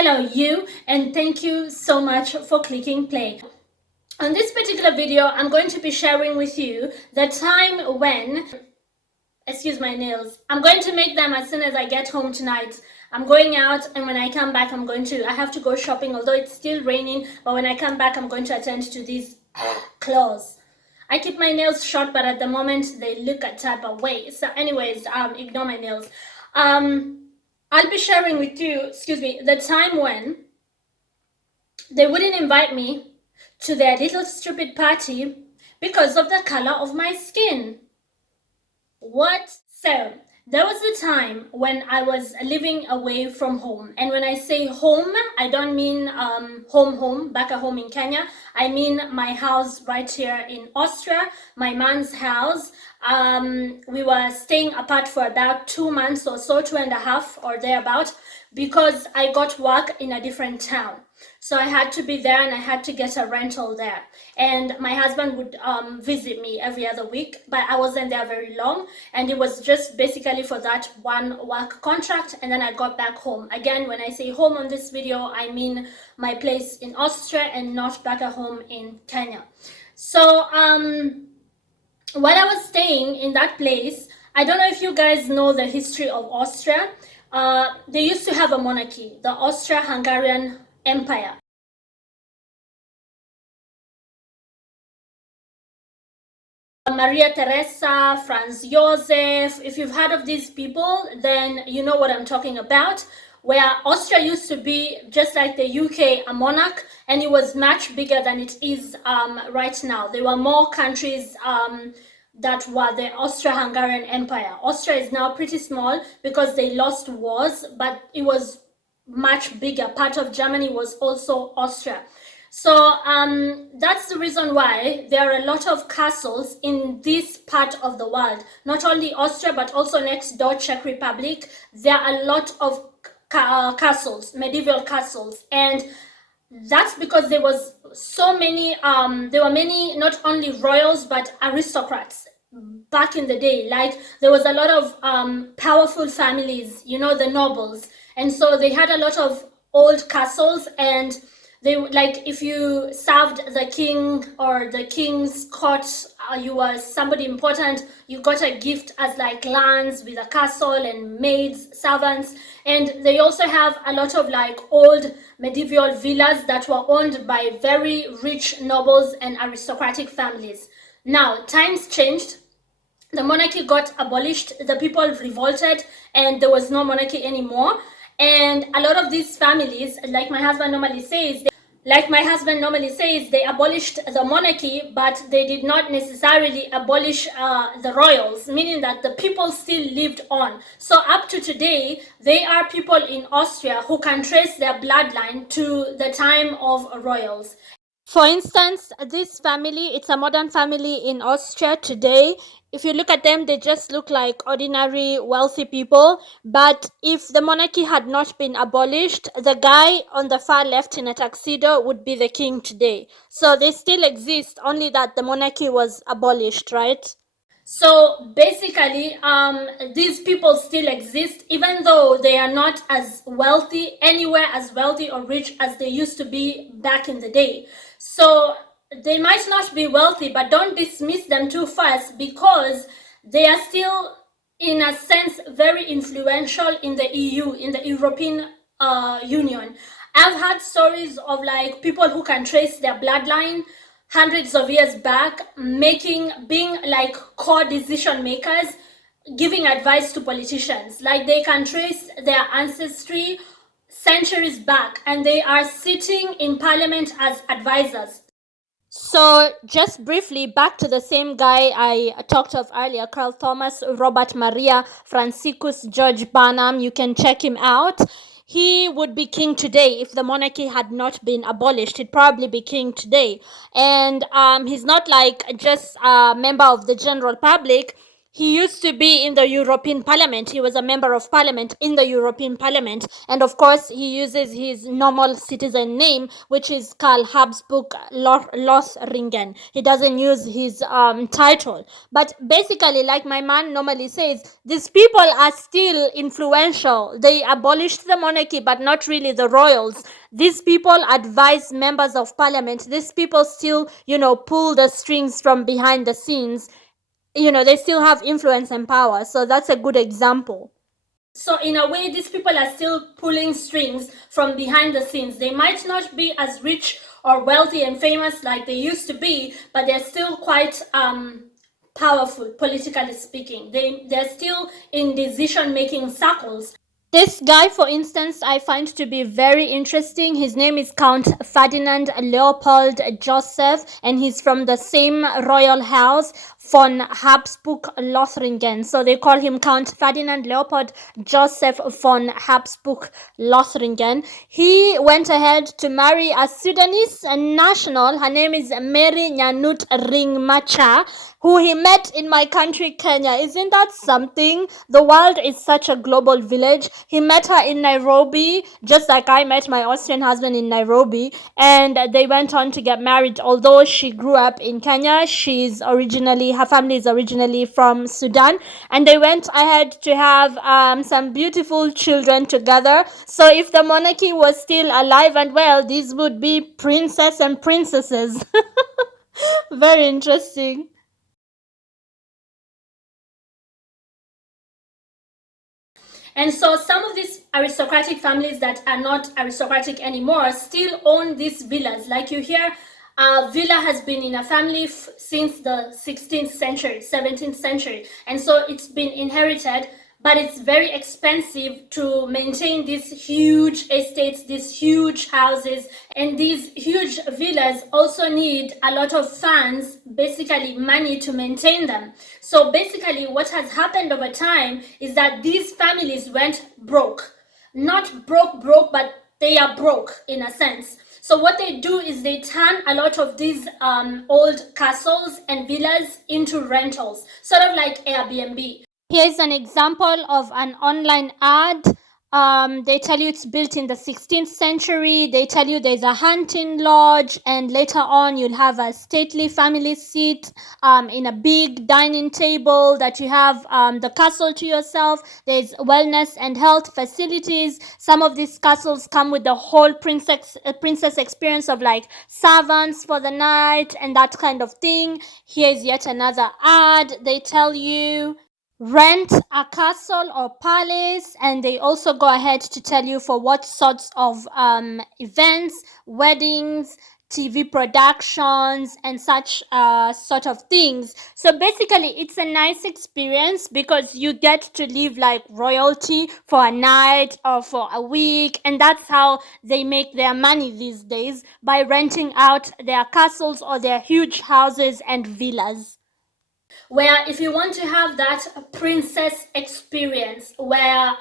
Hello you, and thank you so much for clicking play. On this particular video, I'm going to be sharing with you the time when, excuse my nails, I'm going to make them as soon as I get home tonight. I'm going out, and when I come back, I have to go shopping, although it's still raining, but when I come back, I'm going to attend to these claws. I keep my nails short, but at the moment they look a type of way. So anyways, ignore my nails. I'll be sharing with you, the time when they wouldn't invite me to their little stupid party because of the color of my skin. What? So, there was a time when I was living away from home. And when I say home, I don't mean home, back at home in Kenya. I mean my house right here in Austria, my man's house. We were staying apart for about 2 months or so, 2.5 or thereabout, because I got work in a different town. So I had to be there and I had to get a rental there. And my husband would visit me every other week, but I wasn't there very long. And it was just basically for that one work contract. And then I got back home. Again, when I say home on this video, I mean my place in Austria and not back at home in Kenya. So while I was staying in that place, I don't know if you guys know the history of Austria. They used to have a monarchy, the Austro-Hungarian Empire. Maria Theresa, Franz Joseph. If you've heard of these people, then you know what I'm talking about, where Austria used to be, just like the UK, a monarch, and it was much bigger than it is right now. There were more countries that were the Austro-Hungarian Empire. Austria is now pretty small because they lost wars, but it was much bigger. Part of Germany was also Austria. So that's the reason why there are a lot of castles in this part of the world. Not only Austria, but also next door, Czech Republic. There are a lot of castles, medieval castles. And that's because there was so many, there were many, not only royals, but aristocrats back in the day. Like there was a lot of powerful families, you know, the nobles. And so they had a lot of old castles, and they, like, if you served the king or the king's court, you were somebody important, you got a gift as like lands with a castle and maids, servants. And they also have a lot of like old medieval villas that were owned by very rich nobles and aristocratic families. Now times changed, the monarchy got abolished, the people revolted, and there was no monarchy anymore. And a lot of these families, like my husband normally says, they abolished the monarchy, but they did not necessarily abolish the royals, meaning that the people still lived on. So up to today, there are people in Austria who can trace their bloodline to the time of royals. For instance, this family, it's a modern family in Austria today. If you look at them, they just look like ordinary wealthy people. But if the monarchy had not been abolished, the guy on the far left in a tuxedo would be the king today. So they still exist, only that the monarchy was abolished, right? So basically, these people still exist, even though they are not as wealthy, anywhere as wealthy or rich as they used to be back in the day. So they might not be wealthy, but don't dismiss them too fast, because they are still, in a sense, very influential in the EU, in the European Union. I've had stories of like people who can trace their bloodline hundreds of years back, being like core decision makers, giving advice to politicians. Like they can trace their ancestry centuries back, and they are sitting in parliament as advisors. So just briefly, back to the same guy I talked of earlier, Karl Thomas, Robert Maria, Franciscus George Barnum. You can check him out. He would be king today if the monarchy had not been abolished. He'd probably be king today. And he's not like just a member of the general public. He used to be in the European Parliament. He was a member of Parliament in the European Parliament. And of course, he uses his normal citizen name, which is Karl Habsburg Lothringen. He doesn't use his title. But basically, like my man normally says, these people are still influential. They abolished the monarchy, but not really the royals. These people advise members of Parliament. These people still, pull the strings from behind the scenes. They still have influence and power. So that's a good example. So in a way, these people are still pulling strings from behind the scenes. They might not be as rich or wealthy and famous like they used to be, but they're still quite powerful, politically speaking. They're still in decision-making circles. This guy, for instance, I find to be very interesting. His name is Count Ferdinand Leopold Joseph, and he's from the same royal house, von Habsburg Lothringen. So they call him Count Ferdinand Leopold Joseph von Habsburg Lothringen. He went ahead to marry a Sudanese national. Her name is Mary Nyanut Ringmacha, who he met in my country, Kenya. Isn't that something? The world is such a global village. He met her in Nairobi, just like I met my Austrian husband in Nairobi, and they went on to get married. Although she grew up in Kenya, her family is originally from Sudan, and they went ahead to have some beautiful children together. So if the monarchy was still alive and well, these would be princess and princesses. Very interesting. And so some of these aristocratic families that are not aristocratic anymore still own these villas. Like you hear, a villa has been in a family since the 16th century, 17th century. And so it's been inherited, but it's very expensive to maintain these huge estates, these huge houses, and these huge villas also need a lot of funds, basically money, to maintain them. So basically what has happened over time is that these families went broke. Not broke, but they are broke in a sense. So what they do is they turn a lot of these old castles and villas into rentals, sort of like Airbnb. Here's an example of an online ad. They tell you it's built in the 16th century. They tell you there's a hunting lodge, and later on you'll have a stately family seat in a big dining table, that you have the castle to yourself. There's wellness and health facilities. Some of these castles come with the whole princess experience of like servants for the night and that kind of thing. Here's yet another ad. They tell you rent a castle or palace, and they also go ahead to tell you for what sorts of events, weddings, TV productions, and such sort of things. So basically it's a nice experience because you get to live like royalty for a night or for a week, and that's how they make their money these days, by renting out their castles or their huge houses and villas. Where if you want to have that princess experience where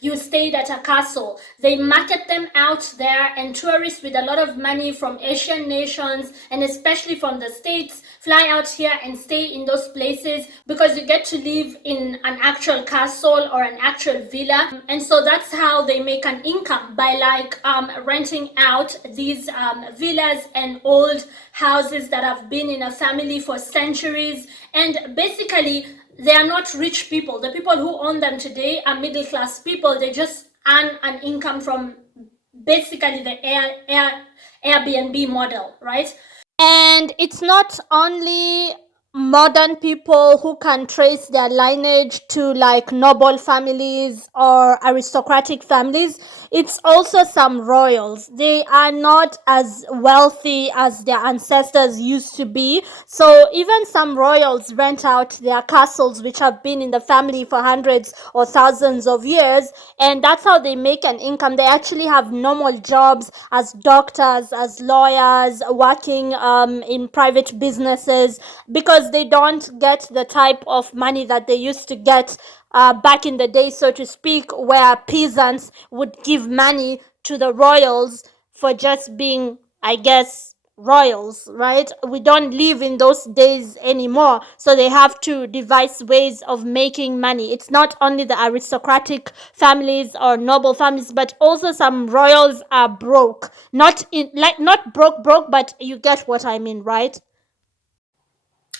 you stayed at a castle, they market them out there, and tourists with a lot of money from Asian nations and especially from the States fly out here and stay in those places because you get to live in an actual castle or an actual villa. And so that's how they make an income, by like renting out these villas and old houses that have been in a family for centuries. And basically they are not rich people. The people who own them today are middle class people. They just earn an income from basically the Airbnb model, right? And it's not only modern people who can trace their lineage to like noble families or aristocratic families. It's also some royals. They are not as wealthy as their ancestors used to be. So even some royals rent out their castles, which have been in the family for hundreds or thousands of years, and that's how they make an income. They actually have normal jobs as doctors, as lawyers, working in private businesses, because they don't get the type of money that they used to get back in the day, so to speak, where peasants would give money to the royals for just being, I guess, royals, right? We don't live in those days anymore, so they have to devise ways of making money. It's not only the aristocratic families or noble families, but also some royals are broke. Not in like not broke, but you get what I mean, right?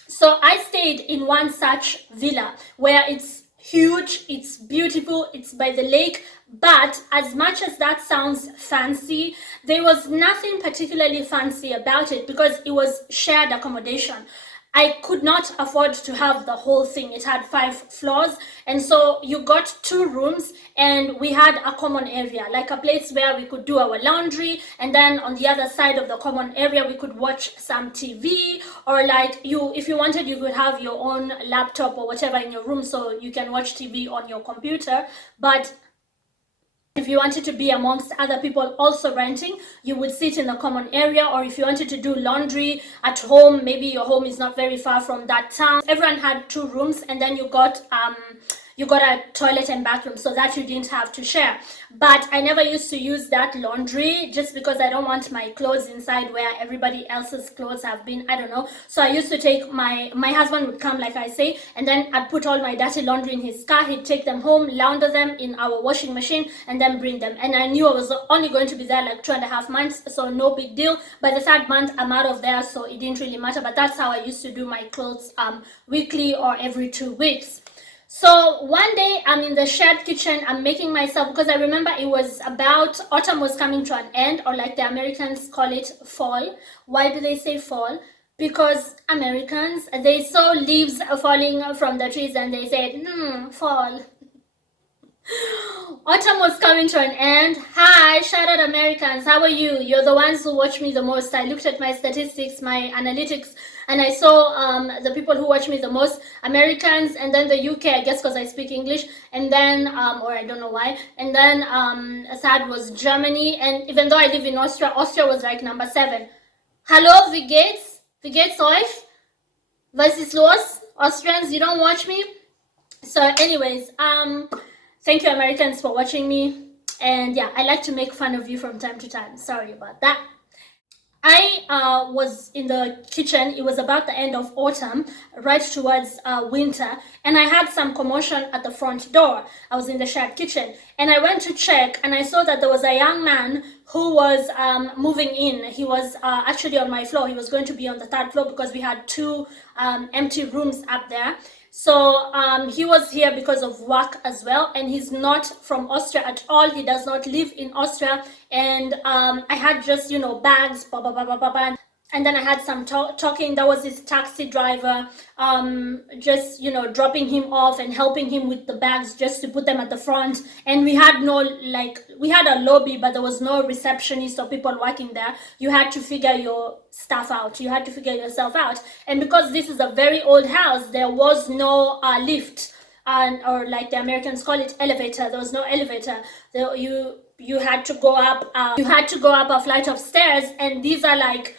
So I stayed in one such villa where it's huge, it's beautiful, it's by the lake, but as much as that sounds fancy, there was nothing particularly fancy about it because it was shared accommodation. I could not afford to have the whole thing. It had 5 floors, and so you got 2 rooms, and we had a common area, like a place where we could do our laundry, and then on the other side of the common area we could watch some TV, or like if you wanted, you could have your own laptop or whatever in your room so you can watch TV on your computer. But if you wanted to be amongst other people also renting, you would sit in a common area. Or if you wanted to do laundry at home, maybe your home is not very far from that town. Everyone had 2 rooms, and then you got a toilet and bathroom, so that you didn't have to share. But I never used to use that laundry just because I don't want my clothes inside where everybody else's clothes have been. I don't know. So I used to take my husband would come, like I say, and then I'd put all my dirty laundry in his car. He'd take them home, launder them in our washing machine, and then bring them. And I knew I was only going to be there like 2.5 months, so no big deal. By the 3rd month, I'm out of there, so it didn't really matter. But that's how I used to do my clothes weekly or every 2 weeks. So one day I'm in the shared kitchen, I'm making myself, because I remember it was about, autumn was coming to an end, or like the Americans call it, fall. Why do they say fall? Because Americans, they saw leaves falling from the trees and they said, fall. Autumn was coming to an end. Hi, shout out Americans, how are you? You're the ones who watch me the most. I looked at my statistics, my analytics, and I saw the people who watch me the most, Americans, and then the UK, I guess because I speak English, and then, or I don't know why, and then third was Germany, and even though I live in Austria, Austria was like number 7. Hallo, wie geht's? Wie geht's euch? Was ist los? Austrians, you don't watch me? So anyways, thank you Americans for watching me, and yeah, I like to make fun of you from time to time. Sorry about that. I was in the kitchen. It was about the end of autumn, right towards winter, and I had some commotion at the front door. I was in the shared kitchen, and I went to check, and I saw that there was a young man who was moving in. He was actually on my floor. He was going to be on the 3rd floor because we had 2 empty rooms up there. So he was here because of work as well, and he's not from Austria at all. He does not live in Austria, and I had just, bags, blah, blah, blah, blah, blah, blah. And then I had some talking. There was this taxi driver, just, dropping him off and helping him with the bags just to put them at the front. And we had we had a lobby, but there was no receptionist or people working there. You had to figure your stuff out. You had to figure yourself out. And because this is a very old house, there was no lift, or like the Americans call it, elevator. There was no elevator. You had to go up. You had to go up a flight of stairs, and these are like,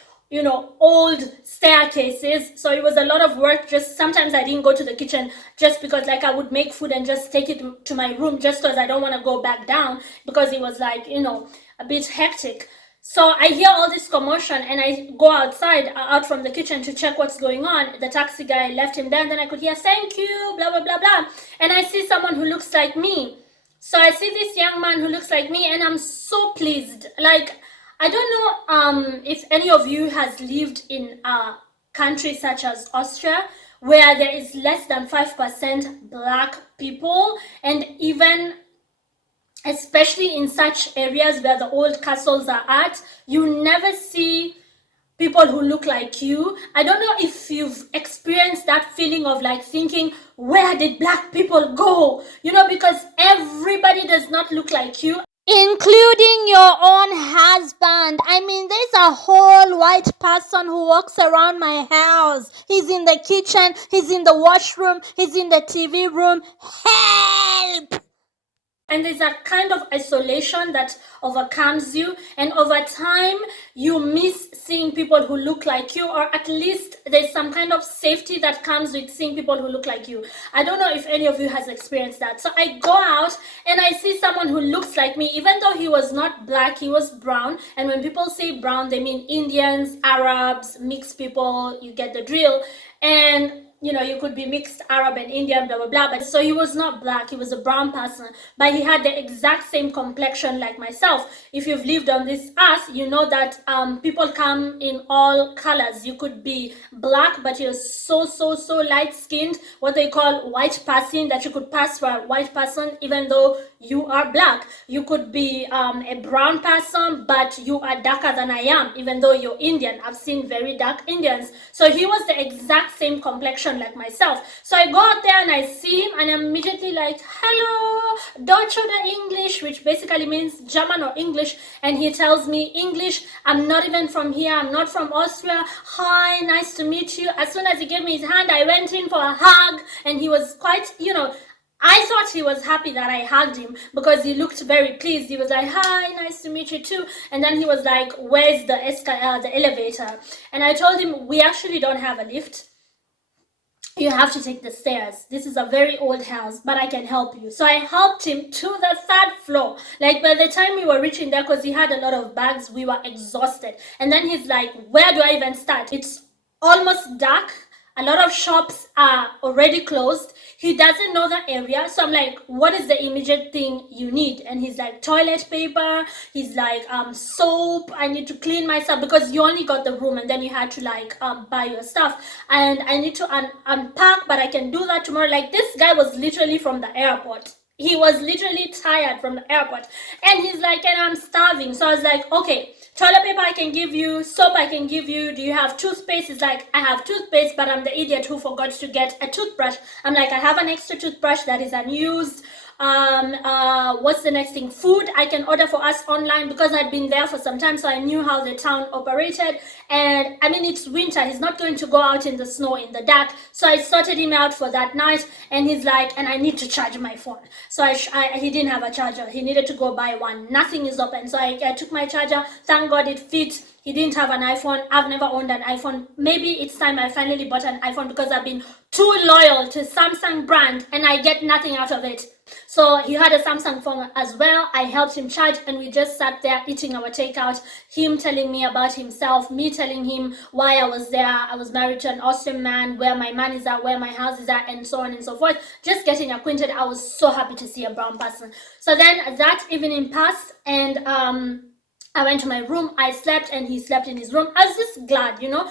old staircases. So it was a lot of work. Just sometimes I didn't go to the kitchen just because like I would make food and just take it to my room just because I don't want to go back down, because it was like, a bit hectic. So I hear all this commotion, and I go outside, out from the kitchen to check what's going on. The taxi guy left him there, and then I could hear, thank you, blah, blah, blah, blah. And I see someone who looks like me. So I see this young man who looks like me, and I'm so pleased. Like, I don't know if any of you has lived in a country such as Austria, where there is less than 5% black people, and even especially in such areas where the old castles are at, you never see people who look like you. I don't know if you've experienced that feeling of like thinking, where did black people go? Because everybody does not look like you, including your own husband. I mean, there's a whole white person who walks around my house. He's in the kitchen, he's in the washroom, he's in the TV room. Help! and there's a kind of isolation that overcomes you, and over time you miss seeing people who look like you, or at least there's some kind of safety that comes with seeing people who look like you. I don't know if any of you has experienced that. So I go out and I see someone who looks like me, even though he was not black, he was brown. And when people say brown, they mean Indians, Arabs, mixed people, you get the drill. And you know, you could be mixed Arab and Indian, blah, blah, blah. But so he was not black, he was a brown person, but he had the exact same complexion like myself. If you've lived on this earth, you know that people come in all colors. You could be black, but you're so light skinned, what they call white passing, that you could pass for a white person even though you are black. You could be a brown person, but you are darker than I am, even though you're Indian. I've seen very dark Indians. So he was the exact same complexion like myself. So I go out there and I see him, and I'm immediately like, hello, Deutsch oder English, which basically means German or English. And he tells me English. I'm not even from here. I'm not from Austria. Hi, nice to meet you. As soon as he gave me his hand, I went in for a hug, and he was quite, you know, I thought he was happy that I hugged him because he looked very pleased. He was like, hi, nice to meet you too. And then he was like, where's the elevator? And I told him, we actually don't have a lift. You have to take the stairs. This is a very old house, but I can help you. So I helped him to the 3rd floor. Like by the time we were reaching there, because he had a lot of bags, we were exhausted. And then he's like, where do I even start? It's almost dark. A lot of shops are already closed. He doesn't know the area. So I'm like, what is the immediate thing you need? And he's like, toilet paper. He's like, soap. I need to clean myself, because you only got the room and then you had to like buy your stuff. And I need to unpack, but I can do that tomorrow. Like, this guy was literally from the airport. He was literally tired from the airport. And he's like, and I'm starving. So I was like, okay, toilet paper I can give you, soap I can give you, do you have toothpaste? He's like, I have toothpaste, but I'm the idiot who forgot to get a toothbrush. I'm like, I have an extra toothbrush that is unused. What's the next thing? Food I can order for us online, because I'd been there for some time, so I knew how the town operated. And I mean, it's winter, he's not going to go out in the snow in the dark. So I sorted him out for that night, and he's like, and I need to charge my phone. So he didn't have a charger, he needed to go buy one. Nothing is open. So I took my charger, thank God it fit. He didn't have an iPhone. I've never owned an iPhone. Maybe it's time I finally bought an iPhone, because I've been too loyal to Samsung brand and I get nothing out of it. So he had a Samsung phone as well. I helped him charge, and we just sat there eating our takeout. Him telling me about himself, me telling him why I was there. I was married to an Austrian man, where my man is at, where my house is at, and so on and so forth. Just getting acquainted. I was so happy to see a brown person. So then that evening passed, and I went to my room, I slept, and he slept in his room. I was just glad, you know.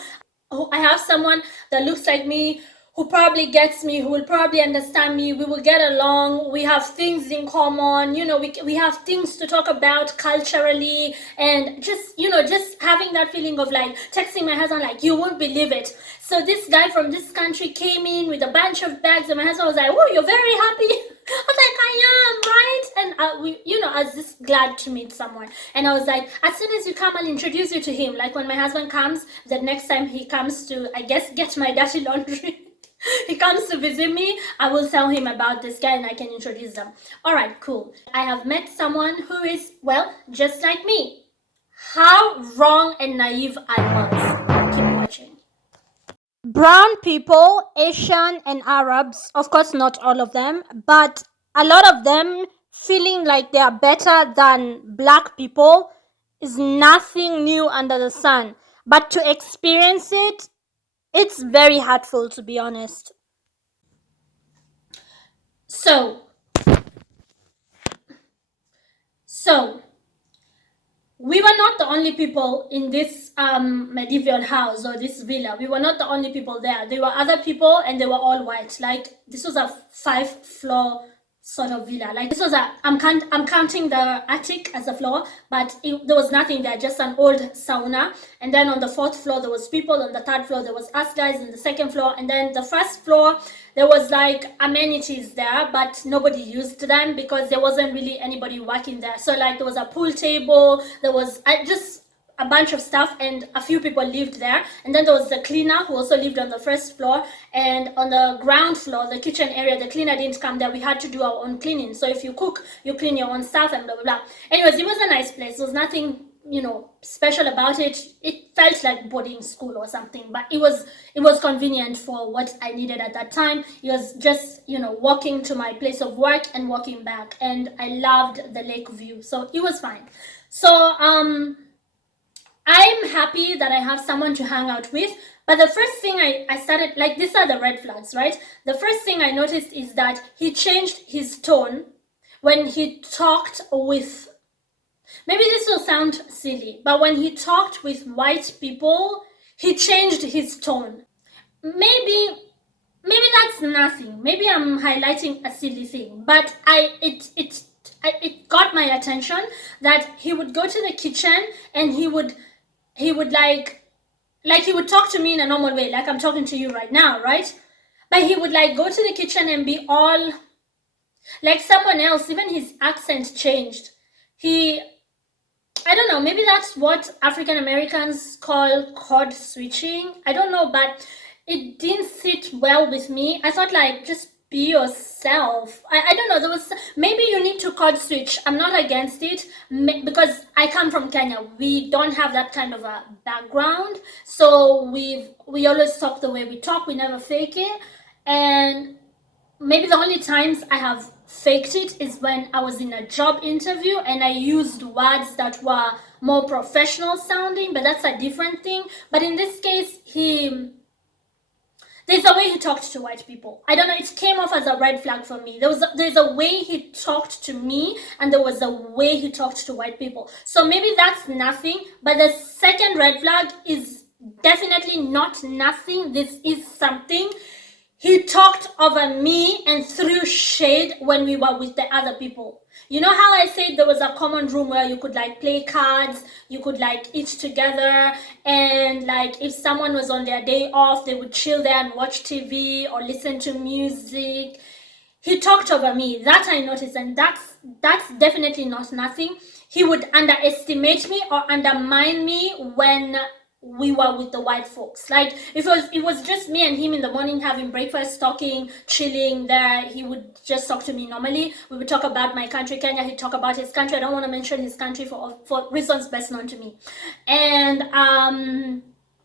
I have someone that looks like me, who probably gets me, who will probably understand me. We will get along. We have things in common. You know, we have things to talk about culturally, and just, you know, just having that feeling of like texting my husband like, you won't believe it. So this guy from this country came in with a bunch of bags, and my husband was like, oh, you're very happy. I was like, I am, right? And we, you know, I was just glad to meet someone. And I was like, as soon as you come, I'll introduce you to him. Like when my husband comes, the next time he comes to, I guess, get my dirty laundry, he comes to visit me, I will tell him about this guy and I can introduce them. All right, cool. I have met someone who is, well, just like me. How wrong and naive I was. Keep watching. Brown people, Asian and Arabs, of course not all of them, but a lot of them feeling like they are better than black people is nothing new under the sun. But to experience it, it's very hurtful, to be honest. So we were not the only people in this medieval house or this villa. We were not the only people there. There were other people, and they were all white. Like, this was a 5-floor sort of villa. Like, this was I'm counting the attic as a floor, but there was nothing there, just an old sauna. And then on the 4th floor there was people, on the 3rd floor there was us guys, in the 2nd floor, and then the 1st floor there was like amenities there, but nobody used them because there wasn't really anybody working there. So like, there was a pool table, there was a bunch of stuff, and a few people lived there. And then there was the cleaner who also lived on the first floor, and on the ground floor, the kitchen area, the cleaner didn't come there. We had to do our own cleaning. So if you cook, you clean your own stuff and blah blah blah. Anyways, it was a nice place. There was nothing, you know, special about it. It felt like boarding school or something, but it was convenient for what I needed at that time. It was just, you know, walking to my place of work and walking back, and I loved the lake view, so it was fine. So I'm happy that I have someone to hang out with. But the first thing I started, like, these are the red flags, right? The first thing I noticed is that he changed his tone when he talked with, maybe this will sound silly, but when he talked with white people, he changed his tone. Maybe that's nothing. Maybe I'm highlighting a silly thing, but it got my attention that he would go to the kitchen and he would like he would talk to me in a normal way, like I'm talking to you right now, right? But he would like go to the kitchen and be all like someone else. Even his accent changed. I don't know, maybe that's what African Americans call code switching. I don't know, but it didn't sit well with me. I thought, like, just be yourself. I don't know, there was, maybe you need to code switch. I'm not against it, because I come from Kenya. We don't have that kind of a background, so we always talk the way we talk. We never fake it. And maybe the only times I have faked it is when I was in a job interview and I used words that were more professional sounding, but that's a different thing. But in this case, there's a way he talked to white people. I don't know, it came off as a red flag for me. There's a way he talked to me, and there was a way he talked to white people. So maybe that's nothing, but the second red flag is definitely not nothing. This is something. He talked over me and threw shade when we were with the other people. You know how I said there was a common room where you could like play cards, you could like eat together, and like if someone was on their day off, they would chill there and watch TV or listen to music. He talked over me. That I noticed, and that's definitely not nothing. He would underestimate me or undermine me when we were with the white folks. Like if it was just me and him in the morning having breakfast, talking, chilling there, he would just talk to me normally. We would talk about my country, Kenya. He'd talk about his country. I don't want to mention his country for reasons best known to me. And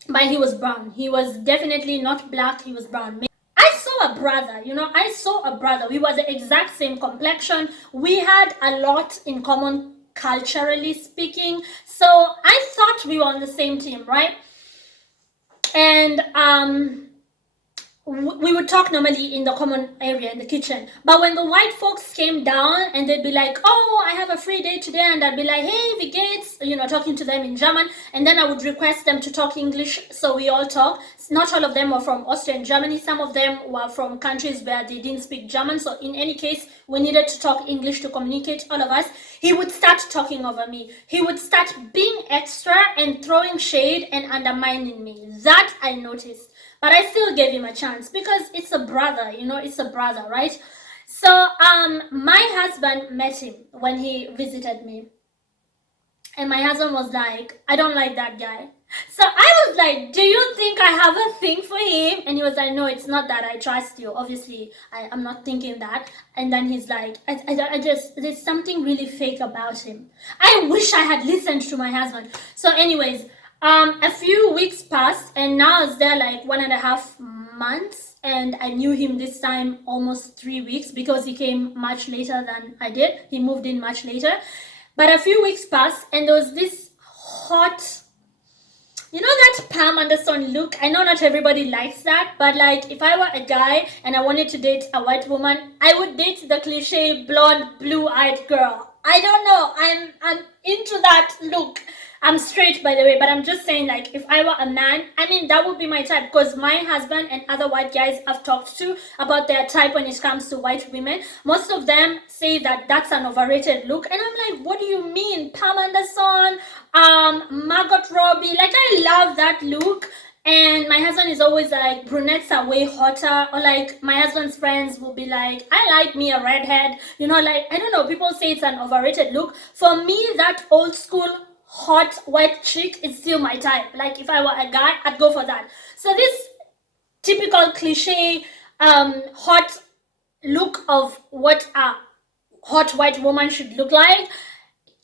but he was brown. He was definitely not black. He was brown. I saw a brother, you know, I saw a brother. We were the exact same complexion. We had a lot in common culturally speaking. So I thought we were on the same team, right? And we would talk normally in the common area in the kitchen. But when the white folks came down and they'd be like, oh, I have a free day today, and I'd be like, hey, wie geht's? You know, talking to them in German. And then I would request them to talk English, so we all talk. Not all of them were from Austria and Germany. Some of them were from countries where they didn't speak German. So in any case, we needed to talk English to communicate, all of us. He would start talking over me. He would start being extra and throwing shade and undermining me. That I noticed. But I still gave him a chance because it's a brother, you know, it's a brother, right? So my husband met him when he visited me. And my husband was like, I don't like that guy. So I was like, do you think I have a thing for him? And he was like, no, it's not that. I trust you. Obviously, I'm not thinking that. And then he's like, I just, there's something really fake about him. I wish I had listened to my husband. So anyways, a few weeks passed, and now it's there like 1.5 months, and I knew him this time almost 3 weeks because he came much later than I did. He moved in much later. But a few weeks passed, and there was this hot, you know, that Pam Anderson look. I know not everybody likes that, but like if I were a guy and I wanted to date a white woman, I would date the cliche blonde, blue-eyed girl. I don't know, I'm into that look. I'm straight, by the way, but I'm just saying, like, if I were a man, I mean, that would be my type, because my husband and other white guys I've talked to about their type when it comes to white women, most of them say that that's an overrated look, and I'm like, what do you mean? Pam Anderson, Margot Robbie, like, I love that look. And my husband is always like, brunettes are way hotter. Or like, my husband's friends will be like, I like me a redhead. You know, like, I don't know, people say it's an overrated look. For me, that old school hot white chick is still my type. Like if I were a guy, I'd go for that. So this typical cliche hot look of what a hot white woman should look like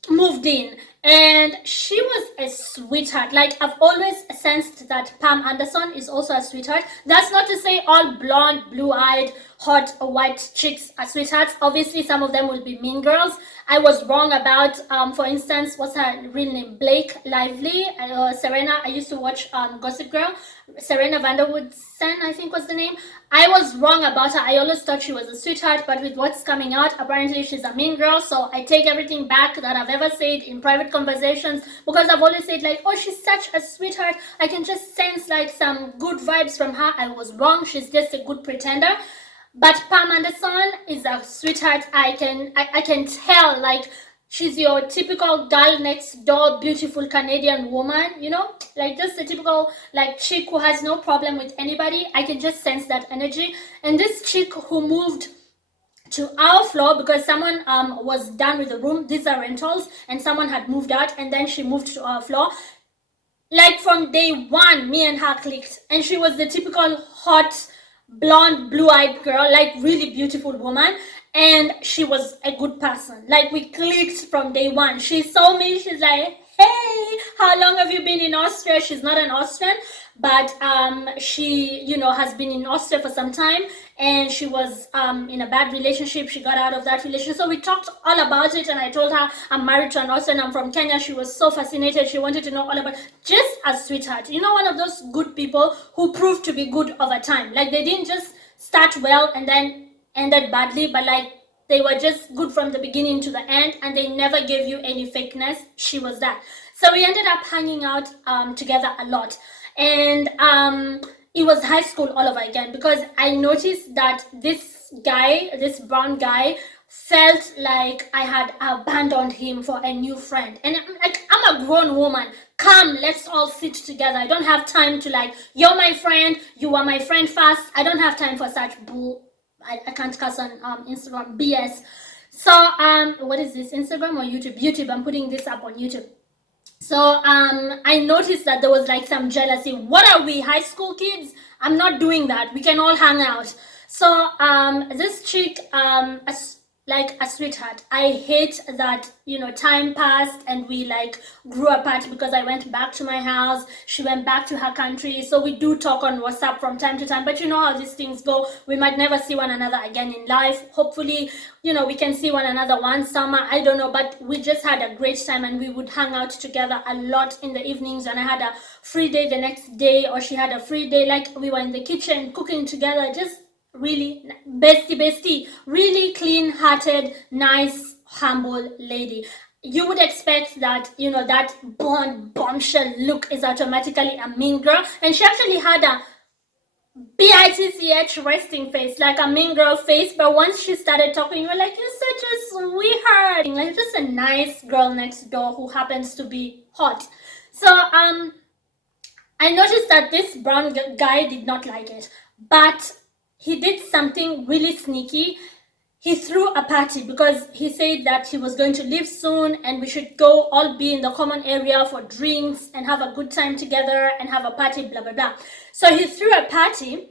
moved in, and she was a sweetheart. Like I've always sensed that Pam Anderson is also a sweetheart. That's not to say all blonde, blue-eyed, hot white chicks are sweethearts. Obviously some of them will be mean girls. I was wrong about for instance, what's her real name, Blake Lively, Serena. I used to watch Gossip Girl. Serena Vanderwoodsen, I think was the name. I was wrong about her. I always thought she was a sweetheart, but with what's coming out, apparently she's a mean girl. So I take everything back that I've ever said in private conversations, because I've always said like, oh, she's such a sweetheart. I can just sense like some good vibes from her. I was wrong. She's just a good pretender. But Pam Anderson is a sweetheart. I can tell, like, she's your typical girl next door, beautiful Canadian woman, you know, like just a typical like chick who has no problem with anybody. I can just sense that energy. And this chick who moved to our floor because someone was done with the room. These are rentals, and someone had moved out, and then she moved to our floor. Like from day one, me and her clicked, and she was the typical hot blonde, blue-eyed girl, like really beautiful woman. And she was a good person. Like we clicked from day one. She saw me, she's like, hey, how long have you been in Austria? She's not an Austrian, but she, you know, has been in Austria for some time, and she was in a bad relationship. She got out of that relationship. So we talked all about it, and I told her I'm married to an Austrian, I'm from Kenya. She was so fascinated. She wanted to know all about it. Just a sweetheart. You know, one of those good people who proved to be good over time. Like they didn't just start well and then ended badly, but like they were just good from the beginning to the end, and they never gave you any fakeness. She was that. So we ended up hanging out together a lot, and it was high school all over again, because I noticed that this guy, this brown guy, felt like I had abandoned him for a new friend. And like, I'm a grown woman. Come, let's all sit together. I don't have time to like, you're my friend, you are my friend first. I don't have time for such bull. I can't cuss on Instagram, BS. So what is this, Instagram or YouTube? YouTube. I'm putting this up on YouTube. So I noticed that there was like some jealousy. What are we, high school kids? I'm not doing that. We can all hang out. So this chick, like a sweetheart. I hate that, you know, time passed and we like grew apart because I went back to my house. She went back to her country. So we do talk on WhatsApp from time to time, but you know how these things go. We might never see one another again in life. Hopefully, you know, we can see one another one summer. I don't know, but we just had a great time, and we would hang out together a lot in the evenings. And I had a free day the next day, or she had a free day. Like we were in the kitchen cooking together, just really bestie, really clean-hearted, nice, humble lady. You would expect that, you know, that blonde bombshell look is automatically a mean girl, and she actually had a bitch resting face, like a mean girl face. But once she started talking, you were like, you're such a sweetheart, like just a nice girl next door who happens to be hot. So I noticed that this brown guy did not like it, but he did something really sneaky. He threw a party because he said that he was going to leave soon and we should go all be in the common area for drinks and have a good time together and have a party, blah, blah, blah. So he threw a party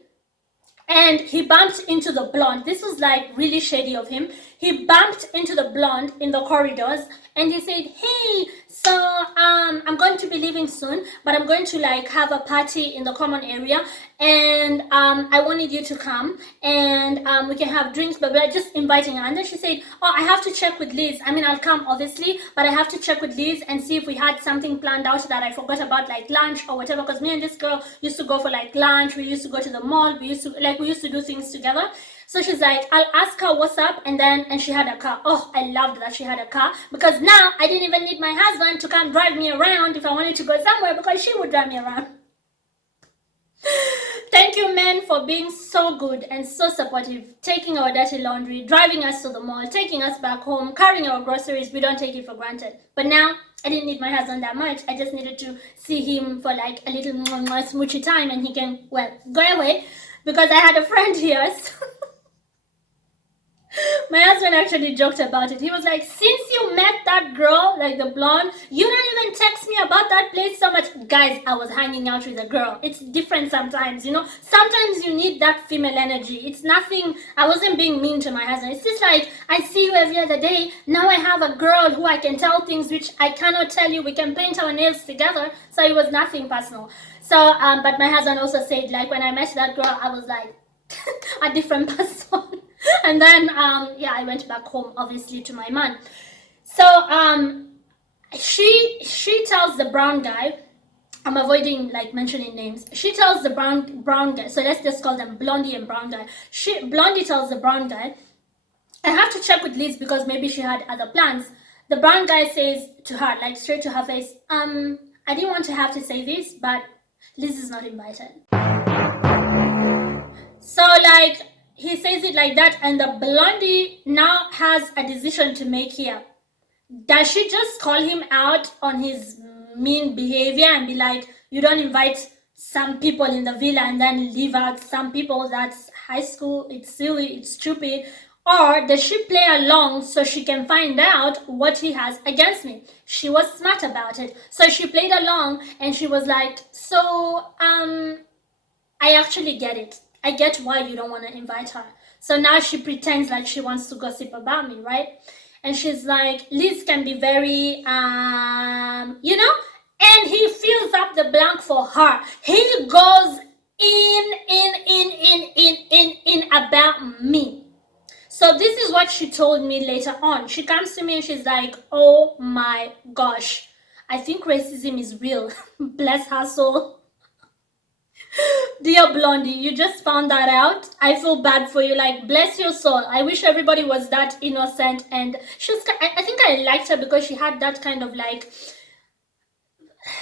and he bumped into the blonde. This was like really shady of him. He bumped into the blonde in the corridors and he said, hey, so I'm going to be leaving soon, but I'm going to like have a party in the common area, and I wanted you to come, and we can have drinks, but we're just inviting her. And then she said, oh, I have to check with Liz. I mean, I'll come obviously, but I have to check with Liz and see if we had something planned out that I forgot about, like lunch or whatever, because me and this girl used to go for like lunch. We used to go to the mall. We used to do things together. So she's like, I'll ask her what's up, and she had a car. Oh, I loved that she had a car, because now I didn't even need my husband to come drive me around if I wanted to go somewhere, because she would drive me around. Thank you, men, for being so good and so supportive, taking our dirty laundry, driving us to the mall, taking us back home, carrying our groceries. We don't take it for granted. But now I didn't need my husband that much. I just needed to see him for like a little smoochy time, and he can, well, go away, because I had a friend here. So My husband actually joked about it. He was like, since you met that girl, like the blonde, you don't even text me about that place so much. Guys, I was hanging out with a girl. It's different sometimes, you know. Sometimes you need that female energy. It's nothing. I wasn't being mean to my husband. It's just like, I see you every other day. Now I have a girl who I can tell things which I cannot tell you. We can paint our nails together. So it was nothing personal. So, but my husband also said, like, when I met that girl, I was like a different person. And then, yeah, I went back home, obviously, to my man. So, she tells the brown guy, I'm avoiding like mentioning names. She tells the brown guy, so let's just call them Blondie and brown guy. Blondie tells the brown guy, I have to check with Liz because maybe she had other plans. The brown guy says to her, like straight to her face, I didn't want to have to say this, but Liz is not invited. So like he says it like that, and the Blondie now has a decision to make here. Does she just call him out on his mean behavior and be like, you don't invite some people in the villa and then leave out some people? That's high school, it's silly, it's stupid. Or does she play along so she can find out what he has against me? She was smart about it. So she played along and she was like, so I actually get it. I get why you don't want to invite her. So now she pretends like she wants to gossip about me, right? And she's like, Liz can be very, you know, and he fills up the blank for her. He goes in about me. So this is what she told me later on. She comes to me and she's like, oh my gosh, I think racism is real. Bless her soul. Dear Blondie, you just found that out. I feel bad for you. Like, bless your soul. I wish everybody was that innocent. And I think I liked her because she had that kind of like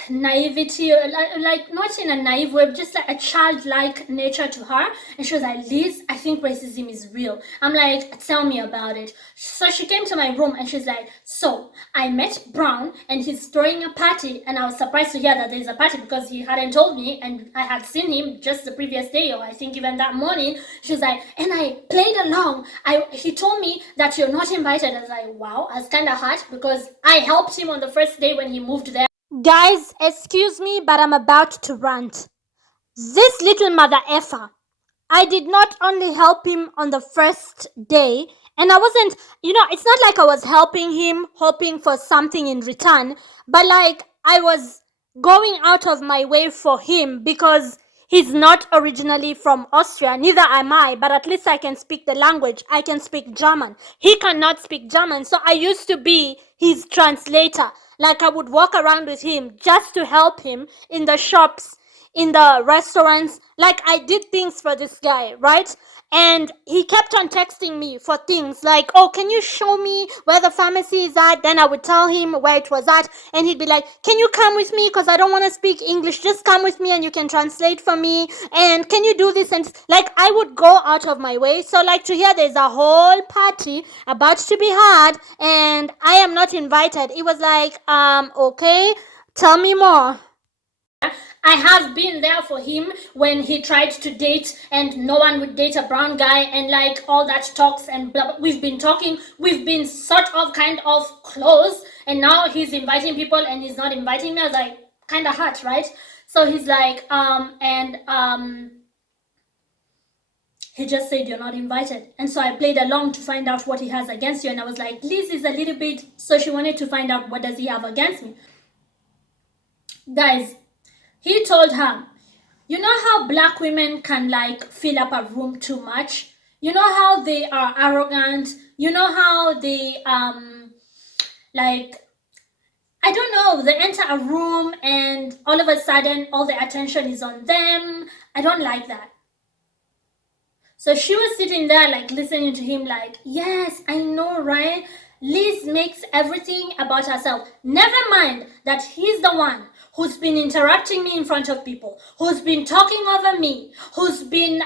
naivety, like not in a naive way, just like a childlike nature to her. And she was like, Liz, I think racism is real. I'm like, tell me about it. So she came to my room and she's like, so I met Brown and he's throwing a party, and I was surprised to hear that there's a party because he hadn't told me, and I had seen him just the previous day, or I think even that morning. She's like, and I played along. He told me that you're not invited. I was like, wow. I was kind of hurt because I helped him on the first day when he moved there. Guys, excuse me, but I'm about to rant. This little mother effer, I did not only help him on the first day, and I wasn't, you know, it's not like I was helping him, hoping for something in return, but like I was going out of my way for him because he's not originally from Austria, neither am I, but at least I can speak the language. I can speak German. He cannot speak German, so I used to be his translator. Like I would walk around with him just to help him in the shops, in the restaurants. Like I did things for this guy, right? And he kept on texting me for things like, oh, can you show me where the pharmacy is at? Then I would tell him where it was at, and he'd be like, can you come with me, because I don't want to speak English, just come with me and you can translate for me, and can you do this? And like I would go out of my way. So like to hear there's a whole party about to be had and I am not invited, it was like, okay, tell me more. I have been there for him when he tried to date and no one would date a brown guy, and like all that talks and blah, blah. We've been talking, we've been sort of kind of close, and now he's inviting people and he's not inviting me. I was like, kind of hurt, right? So he's like, he just said you're not invited. And so I played along to find out what he has against you, and I was like, Liz is a little bit, so she wanted to find out what does he have against me. Guys, he told her, you know how black women can like fill up a room too much? You know how they are arrogant? You know how they like, I don't know, they enter a room and all of a sudden all the attention is on them. I don't like that. So she was sitting there like listening to him like, yes, I know, right? Liz makes everything about herself. Never mind that he's the one who's been interrupting me in front of people, who's been talking over me, who's been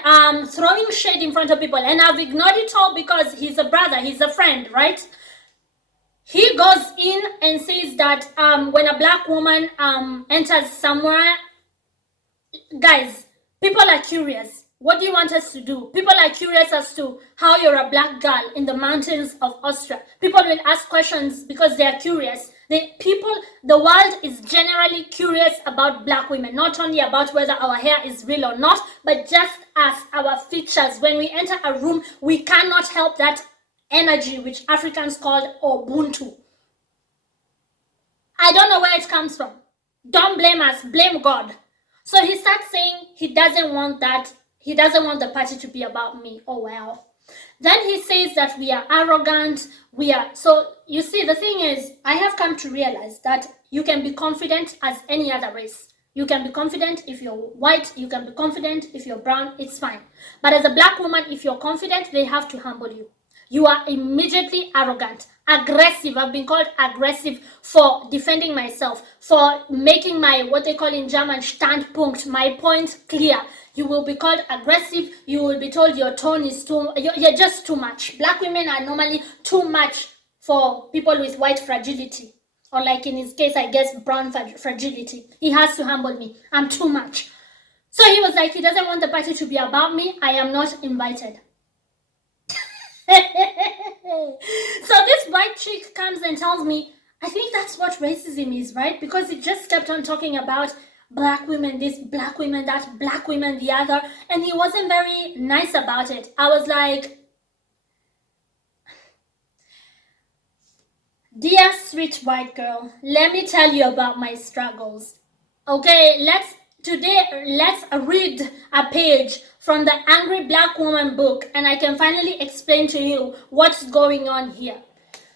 throwing shade in front of people, and I've ignored it all because he's a brother, he's a friend, right? He goes in and says that when a black woman enters somewhere, guys, people are curious. What do you want us to do? People are curious as to how you're a black girl in the mountains of Austria. People will ask questions because they are curious. The world is generally curious about black women, not only about whether our hair is real or not, but just as our features. When we enter a room, we cannot help that energy which Africans call Ubuntu. I don't know where it comes from. Don't blame us, blame God. So he starts saying he doesn't want that. He doesn't want the party to be about me. Oh, well. Then he says that we are arrogant. So you see, the thing is, I have come to realize that you can be confident as any other race. You can be confident if you're white. You can be confident if you're brown. It's fine. But as a black woman, if you're confident, they have to humble you. You are immediately arrogant, aggressive. I've been called aggressive for defending myself, for making my, what they call in German, Standpunkt, my point clear. You will be called aggressive. You will be told your tone is you're just too much. Black women are normally too much for people with white fragility. Or like in his case, I guess, brown fragility. He has to humble me. I'm too much. So he was like, he doesn't want the party to be about me. I am not invited. So this white chick comes and tells me, I think that's what racism is, right? Because it just kept on talking about black women this, black women that, black women the other, and he wasn't very nice about it. I was like, dear sweet white girl, let me tell you about my struggles. Okay, let's read a page from the Angry Black Woman book, and I can finally explain to you what's going on here.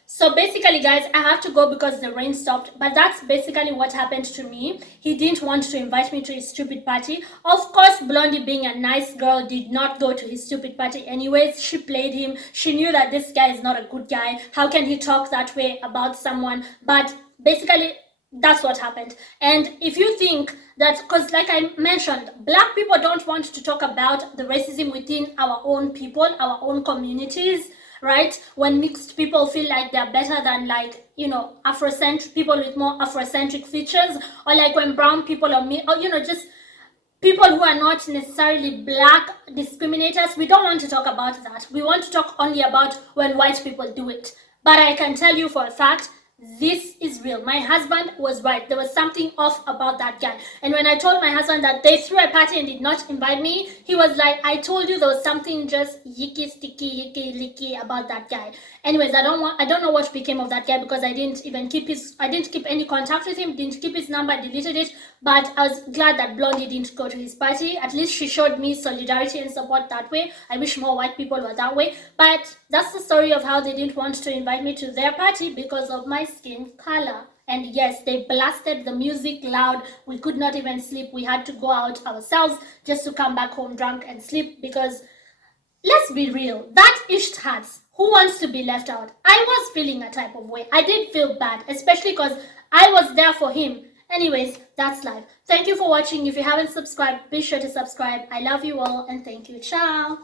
So basically, guys, I have to go because the rain stopped, but that's basically what happened to me. He didn't want to invite me to his stupid party. Of course, Blondie, being a nice girl, did not go to his stupid party anyways. She played him. She knew that this guy is not a good guy. How can he talk that way about someone? But basically, that's what happened. And if you think that, because like I mentioned, black people don't want to talk about the racism within our own people, our own communities, right? When mixed people feel like they're better than, like, you know, Afrocentric people with more Afrocentric features, or like when brown people or you know, just people who are not necessarily black discriminators, we don't want to talk about that. We want to talk only about when white people do it. But I can tell you for a fact, this is real. My husband was right. There was something off about that guy. And when I told my husband that they threw a party and did not invite me, he was like, I told you there was something just yicky, sticky, yicky, licky about that guy. Anyways, I don't know what became of that guy because I didn't keep any contact with him, didn't keep his number, deleted it. But I was glad that Blondie didn't go to his party. At least she showed me solidarity and support that way. I wish more white people were that way. But that's the story of how they didn't want to invite me to their party because of my skin color. And yes, they blasted the music loud. We could not even sleep. We had to go out ourselves just to come back home drunk and sleep because, let's be real, that Ishthats, who wants to be left out? I was feeling a type of way. I did feel bad, especially because I was there for him. Anyways, that's life. Thank you for watching. If you haven't subscribed, be sure to subscribe. I love you all and thank you. Ciao.